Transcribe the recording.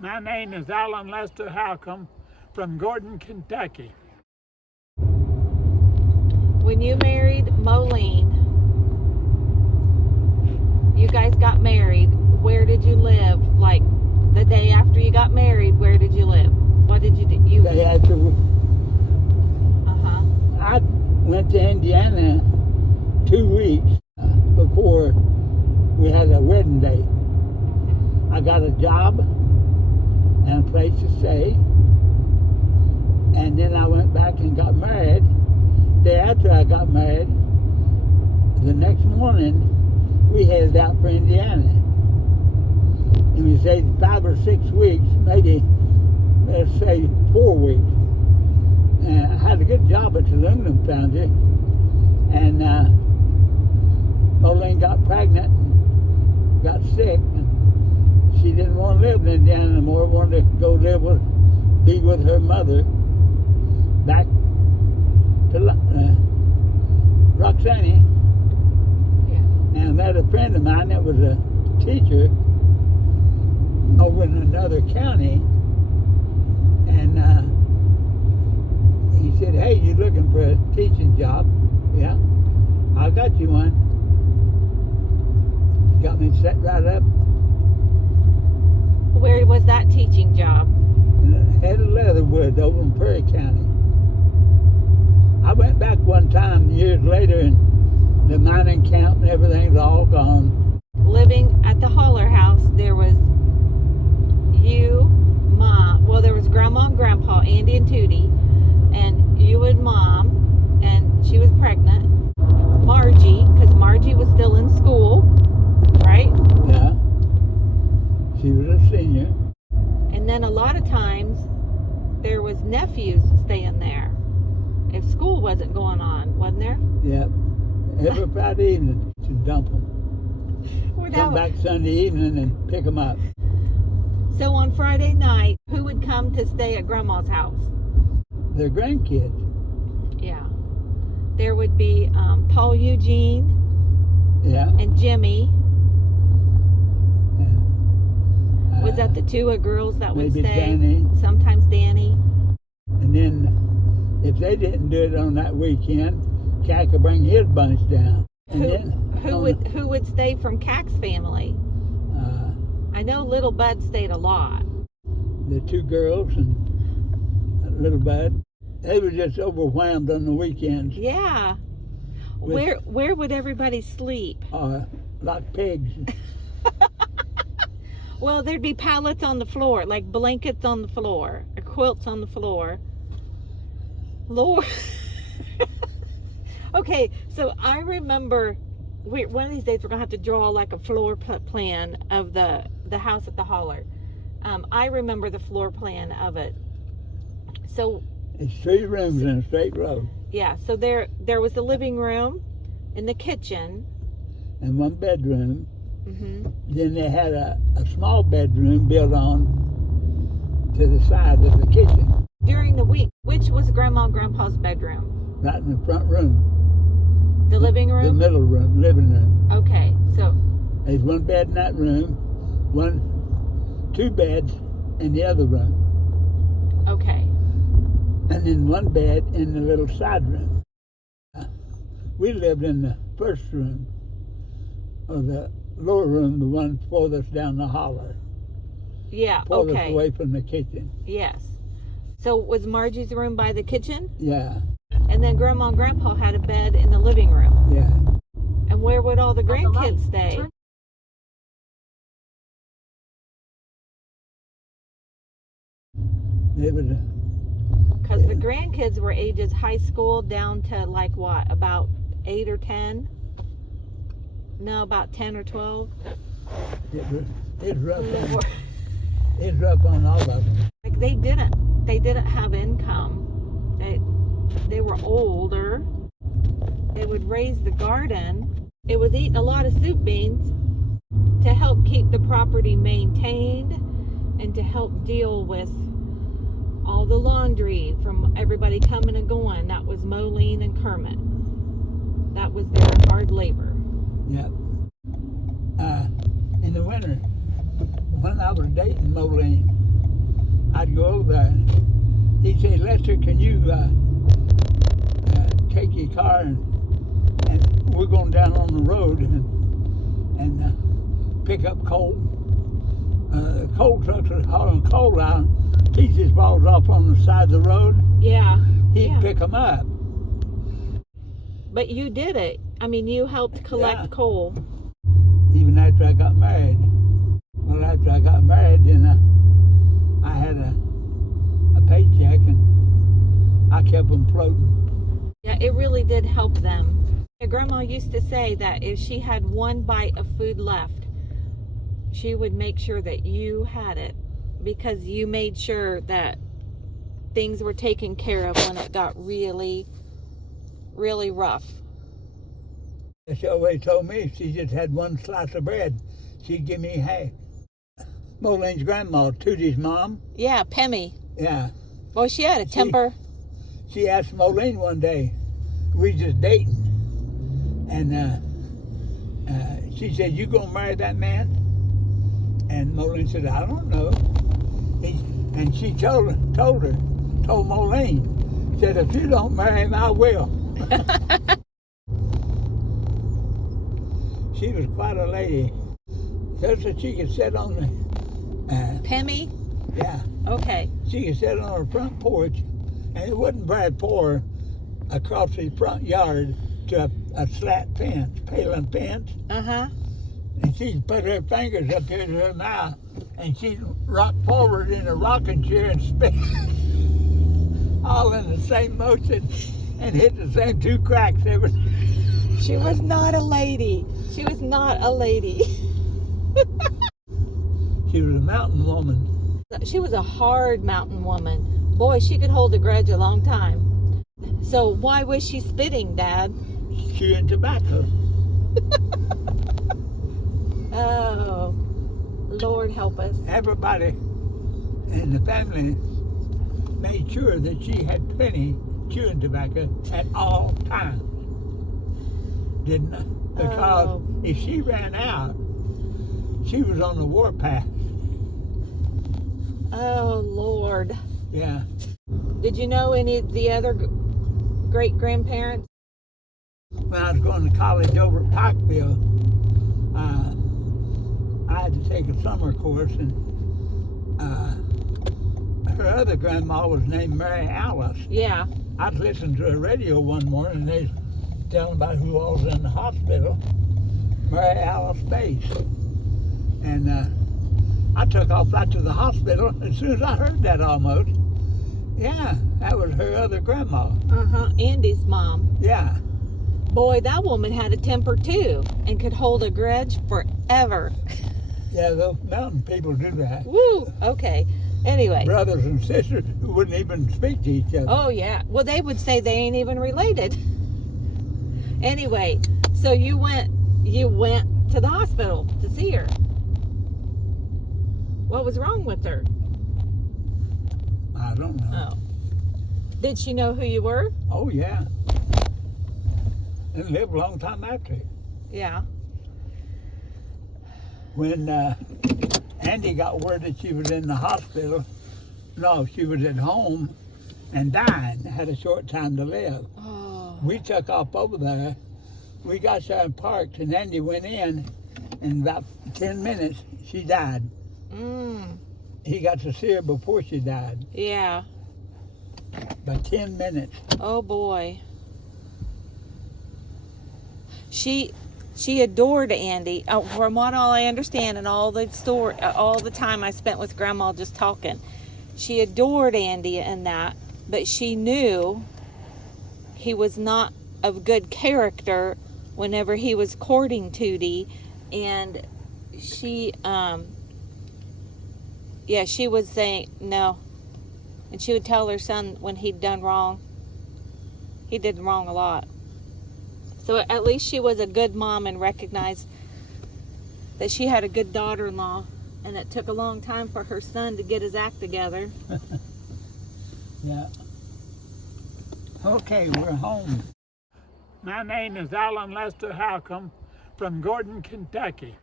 My name is Alan Lester Halcomb from Gordon, Kentucky. When you married Molene, you guys got married, where did you live? Like the day after you got married, where did you live? What did you do? Day after Uh-huh. I went to Indiana 2 weeks before we had a wedding date. I got a job and a place to stay, and then I went back and got married. Day after I got married, the next morning we headed out for Indiana, and we stayed 5 or 6 weeks, maybe let's say 4 weeks. And I had a good job at the aluminum foundry, and Molene got pregnant and got sick, and she didn't want to live in Indiana anymore, wanted to go be with her mother back to Roxana. Yeah. And I met a friend of mine that was a teacher over in another county, and he said, "Hey, you looking for a teaching job?" "Yeah, I got you one." Got me set right up. Where was that teaching job? In the head of Leatherwood over in Perry County. I went back one time years later, and the mining camp and everything's all gone. Living at the Holler house, there was you, Mom, well, there was Grandma and Grandpa, Andy and Tootie, and you and Mom, and she was pregnant. Margie, because Margie was still in school, right? Yeah. She was a senior. And then a lot of times there was nephews staying there if school wasn't going on, wasn't there? Yep. Every Friday evening to dump them. Come back Sunday evening and pick them up. So on Friday night, who would come to stay at Grandma's house? Their grandkids. Yeah. There would be Paul Eugene Yeah. and Jimmy. And, Was that the two girls that would maybe stay? Danny. Sometimes Danny. And then if they didn't do it on that weekend, Cack would bring his bunch down. And Who would stay from Cack's family? I know Little Bud stayed a lot. The two girls and Little Bud, they were just overwhelmed on the weekends. Yeah. Where would everybody sleep? Like pigs. Well, there'd be pallets on the floor, like blankets on the floor, or quilts on the floor. Lord. Okay, so I remember, one of these days we're going to have to draw like a floor plan of the house at the Holler. I remember the floor plan of it. So It's 3 rooms in a straight row. yeah, so there was the living room and the kitchen. And 1 bedroom. Mm-hmm. Then they had a small bedroom built on to the side of the kitchen. During the week, which was Grandma and Grandpa's bedroom? Right in the front room. The living room? The middle room, living room. Okay, so There's 1 bed in that room, 2 beds in the other room, okay. and then 1 bed in the little side room. We lived in the first room, or the lower room, the one furthest down the holler, Yeah, furthest okay. away from the kitchen. Yes. So was Margie's room by the kitchen? Yeah, And then Grandma and Grandpa had a bed in the living room. yeah. And where would all the grandkids stay? It was Because the grandkids were ages high school down to like what, about 8 or 10? No, about 10 or 12. it was rough. Lord. It was rough on all of them. Like they didn't have income. They were older. They would raise the garden. It was eating a lot of soup beans to help keep the property maintained and to help deal with all the laundry from everybody coming and going. That was Molene and Kermit. That was their hard labor. Yep. In the winter, when I was dating Molene, I'd go over there. He'd say, Letcher, can you take your car and we're going down on the road and pick up coal. Coal trucks are hauling coal out. Pieces falls off on the side of the road. Yeah. He'd pick them up. But you did it. I mean, you helped collect coal. Even after I got married. Well, after I got married, then I had a paycheck and I kept them floating. Yeah, it really did help them. Your grandma used to say that if she had one bite of food left, she would make sure that you had it because you made sure that things were taken care of when it got really, really rough. She always told me if she just had one slice of bread, she'd give me half. Molene's grandma, Tootie's mom. Yeah, Pemmy. Yeah. Boy, she had a temper. She asked Molene one day, we just dating, and she said, you gonna marry that man? And Molene said, I don't know. And she told Molene, said, if you don't marry him, I will. She was quite a lady. Just that she could sit on the... Pemmy? Yeah. Okay. She could sit on her front porch, and it wouldn't very pour across the front yard to a slat fence, paling fence. Uh-huh. And she'd put her fingers up here to her mouth, and she'd rock forward in a rocking chair and spin, all in the same motion, and hit the same two cracks every time. She was not a lady. She was not a lady. She was a mountain woman. She was a hard mountain woman. Boy, she could hold a grudge a long time. So why was she spitting, Dad? Chewing tobacco. Oh, Lord help us. Everybody in the family made sure that she had plenty chewing tobacco at all times. Didn't I? Because if she ran out, she was on the warpath. Oh, Lord. Yeah. Did you know any of the other great-grandparents? When I was going to college over at Pikeville, I had to take a summer course, and her other grandma was named Mary Alice. Yeah. I was listening to a radio one morning, and they was telling about who all was in the hospital. Mary Alice Bates. And I took off right to the hospital as soon as I heard that almost. Yeah, that was her other grandma. Uh-huh, Andy's mom. Yeah. Boy, that woman had a temper too and could hold a grudge forever. Yeah, those mountain people do that. Woo, okay. Anyway. Brothers and sisters who wouldn't even speak to each other. Oh, yeah. Well, they would say they ain't even related. Anyway, so you went to the hospital to see her. What was wrong with her? I don't know. Oh. Did she know who you were? Oh, yeah. And lived a long time after. Yeah. When Andy got word that she was in the hospital, no, she was at home and died, had a short time to live. Oh. We took off over there. We got there and parked, and Andy went in about 10 minutes, she died. He got to see her before she died. Yeah. By 10 minutes. Oh, boy. She adored Andy. From what all I understand, and all the time I spent with Grandma just talking, she adored Andy and that, but she knew he was not of good character whenever he was courting Tootie, and she would say no, and she would tell her son when he'd done wrong. He did wrong a lot. So at least she was a good mom and recognized that she had a good daughter-in-law, and it took a long time for her son to get his act together. Yeah. Okay, we're home. My name is Alan Lester Halcomb from Gordon, Kentucky.